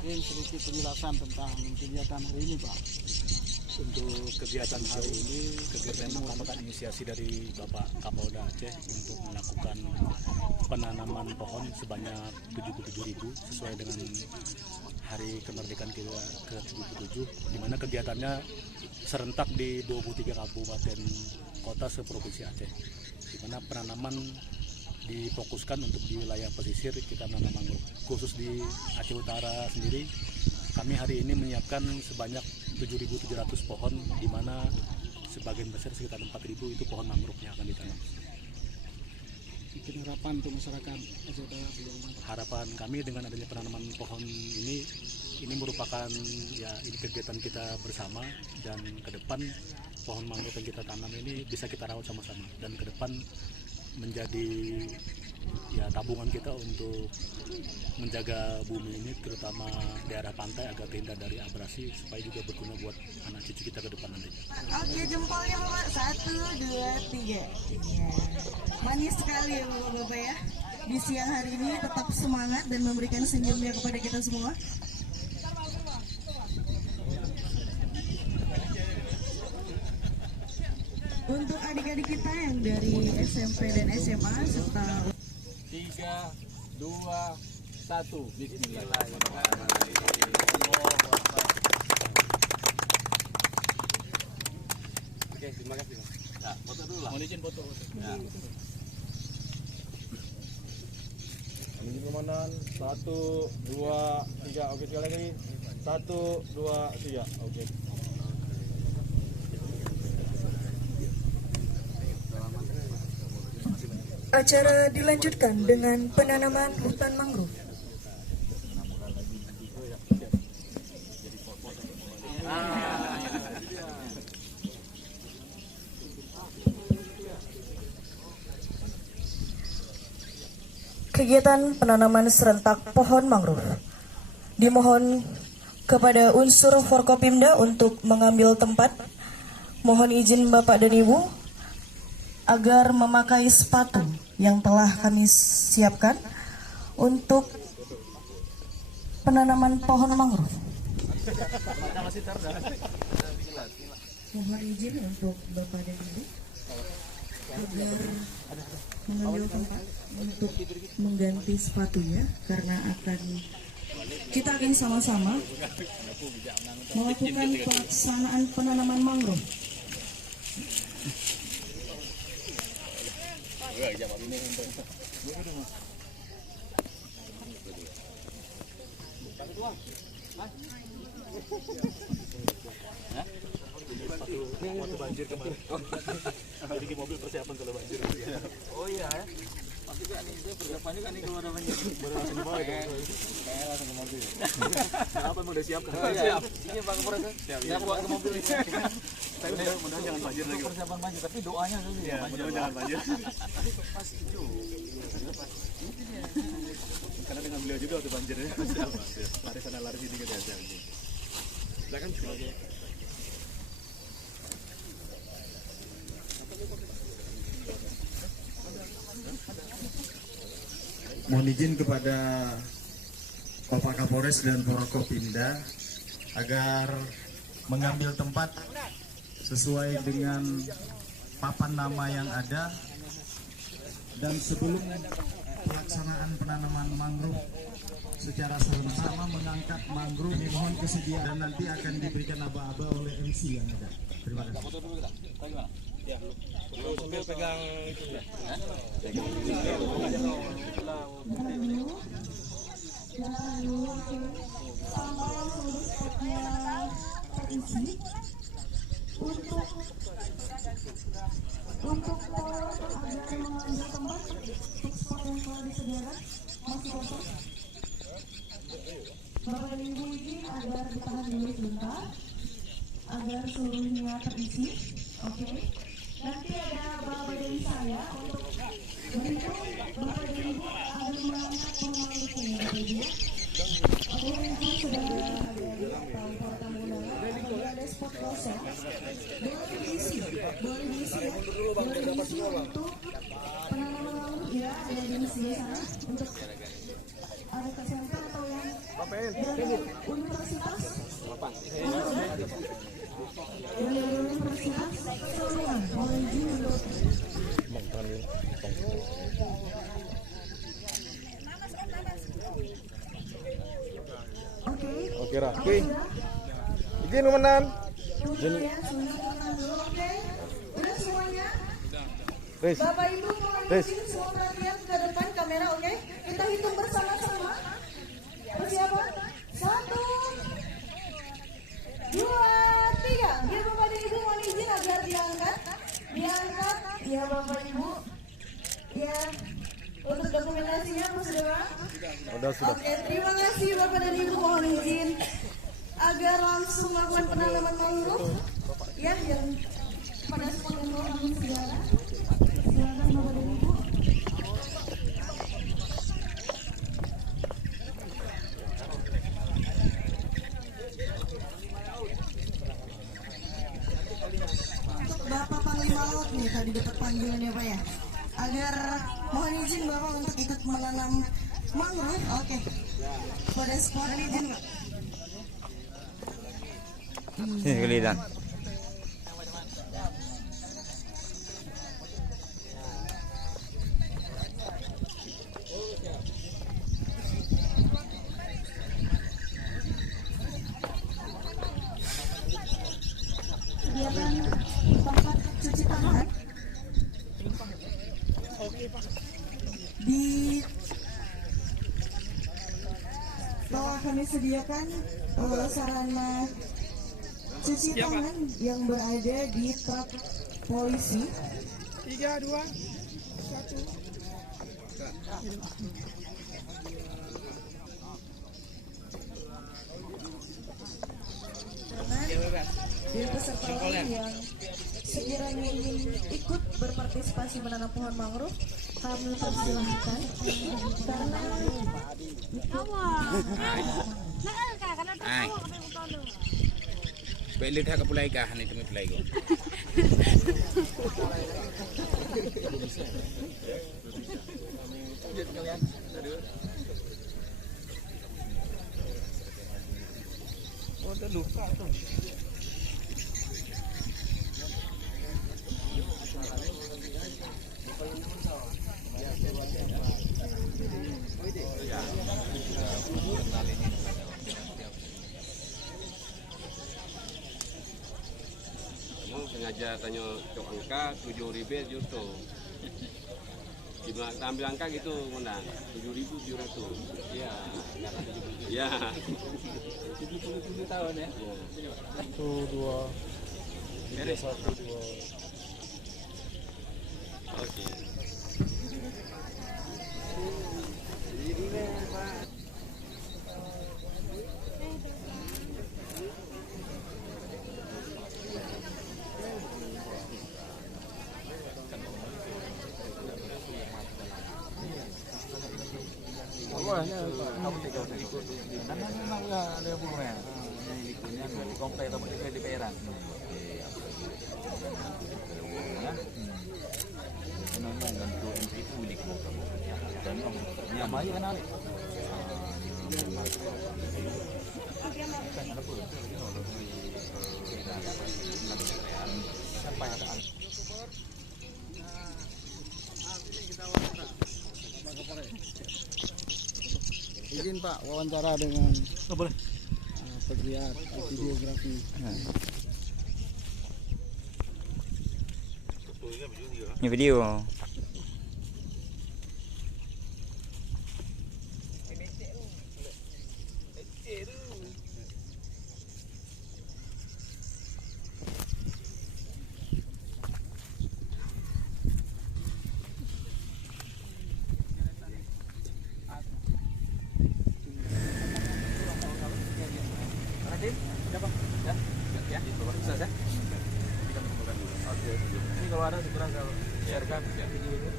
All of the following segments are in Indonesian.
mungkin sedikit penjelasan tentang kegiatan hari ini, Pak. Untuk kegiatan hari ini, kegiatan yang merupakan inisiasi dari Bapak Kapolda Aceh untuk melakukan penanaman pohon sebanyak 77.000 sesuai dengan hari kemerdekaan kita ke-77, di mana kegiatannya serentak di 23 kabupaten kota seprovinsi Aceh, di mana penanaman difokuskan untuk di wilayah pesisir kita menanam mangrove. Khusus di Aceh Utara sendiri, kami hari ini menyiapkan sebanyak 7.700 pohon, di mana sebagian besar sekitar 4.000 itu pohon mangrove yang akan ditanam. Mungkin harapan untuk masyarakat Aceh Utara. Harapan kami dengan adanya penanaman pohon ini merupakan ini kegiatan kita bersama, dan ke depan pohon mangrove yang kita tanam ini bisa kita rawat sama-sama, dan ke depan menjadi tabungan kita untuk menjaga bumi ini, terutama daerah pantai agar terhindar dari abrasi, supaya juga berguna buat anak cucu kita ke depan nanti. Oke, jempolnya Bapak, 1, 2, 3. Manis sekali ya Bapak-Bapak ya. Di siang hari ini tetap semangat dan memberikan senyumnya kepada kita semua. Untuk adik-adik kita yang dari SMP dan SMA serta 3, 2, 1, Bismillahirrahmanirrahim. Oke, terima kasih. Nah, foto dulu lah. Mohon izin foto. Ya. Izin komandan. 1, 2, 3. Oke, sekali lagi. 1, 2, 3. Oke. acara dilanjutkan dengan penanaman hutan mangrove. Kegiatan penanaman serentak pohon mangrove. Dimohon kepada unsur Forkopimda untuk mengambil tempat. Mohon izin Bapak dan Ibu agar memakai sepatu yang telah kami siapkan untuk penanaman pohon mangrove. Mohon izin untuk Bapak dan Ibu agar mengambil tempat untuk mengganti sepatunya, karena kita akan sama-sama melakukan pelaksanaan penanaman mangrove. Waktu banjir kemarin. Jadi di mobil persiapan kalau banjir. Oh iya ya. Pasti kan ini persiapan juga nih kalau ada banjir. Baru langsung dibawa itu. Kayak langsung ke mobil. Apa mau udah siap kan? Siap. Ini Pak Kapolres. Siap buat ke mobil ini. Tapi mudah-mudahan jangan banjir lagi. Persiapan banjir, tapi doanya dulu ya. Mudah-mudahan jangan banjir. Karena dengan beliau juga waktu banjirnya. Lari sana lari sini gitu ya. Silakan coba. Mohon izin kepada Bapak Kapolres dan Forkopimda agar mengambil tempat sesuai dengan papan nama yang ada, dan sebelum pelaksanaan penanaman mangrove secara sama mengangkat mangrove, mohon kesediaan, dan nanti akan diberikan aba-aba oleh MC yang ada. Terima kasih. Foto dulu kita. Bagaimana? Ya. Sambil pegang itu ya. Untuk agar mengambil tempat, spot yang telah disediakan masih kosong. Bapak dan Ibu izin agar ditahan dulu sebentar, agar seluruhnya terisi. Oke. Nanti ada Bapak dari saya untuk berhitung Bapak dan Ibu agar mengangkat pemanggilan Bapak Ibu. Oke, itu sudah ada tamu undangan. Apabila ada spot kosong, boleh diisi ya. Boleh diisi untuk penanaman mangrove ya, ada di sana untuk ada kesempatan atau yang dari Universitas Soluan, mohon izin untuk Oke, Ra. Oke. Izin komandan. Oke, udah semuanya. Res. Bapak Ibu mohon Tes. izin semua perhatian ke depan kamera, oke? Kita hitung bersama-sama. Persiapan. 1, 2, 3. Ya Bapak dan Ibu mohon izin agar diangkat. Diangkat. Ya Bapak Ibu. Ya. Untuk dokumentasinya sudah. Sudah. Oke, terima kasih Bapak dan Ibu, mohon izin agar langsung melakukan penanaman mangrove ya yang pada 10 orang segala. Silakan Bapak dan Ibu. Bapak Panglima Laut nih tadi dapat panggilannya Pak ya. Agar mohon izin Bapak untuk ikut menanam mangrove. Oke. Pada spot izin Pak. Sini kelihatan. Sediakan tempat cuci tangan di bawah. Kami sediakan sarana cuci tangan yang berada di truk polisi. 3, 2, 1. Dan peserta lain yang sekiranya ingin ikut berpartisipasi menanam pohon mangrove, kami persilahkan karena Beli dah kapulai kah ni tumi pelai ko. Sengaja tanya cok angka 7.000 juta. Jumlah ambil angka gitu menang 7.700. Iya, ya. 77 tahun ya. 1, 2, 3, 1, 2. Oke. Ada bunga. Ini likurnya komplek atau di peran. Namanya gantu MPU di dan yang banyak kan ada. Izin Pak wawancara dengan pegiat videografi. Ini video. Ini kalau ada segera kalau sharekan video ini.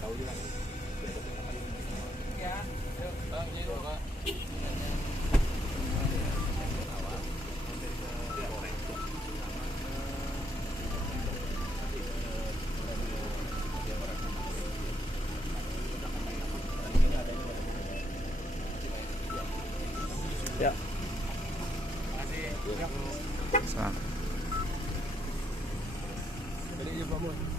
Tahu juga. Balik je Pak Mun.